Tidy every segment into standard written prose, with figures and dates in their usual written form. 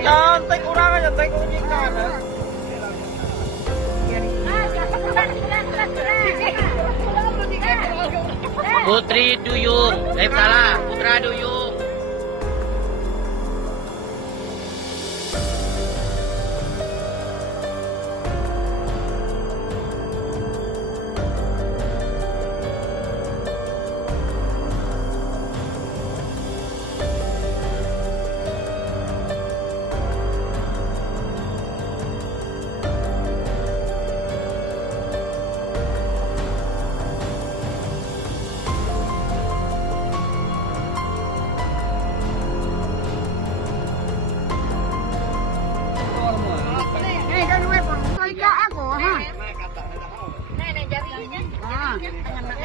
Nyantai kurang aja, nyantai kunyikan. Putri Duyung, salah, Putra Duyung.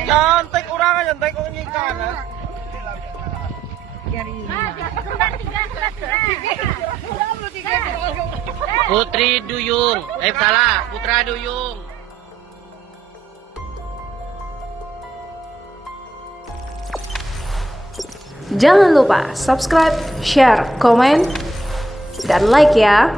Nyantai kurang aja, nyantai kunyikan. Putri Duyung, salah, Putra Duyung. Jangan lupa subscribe, share, komen, dan like ya.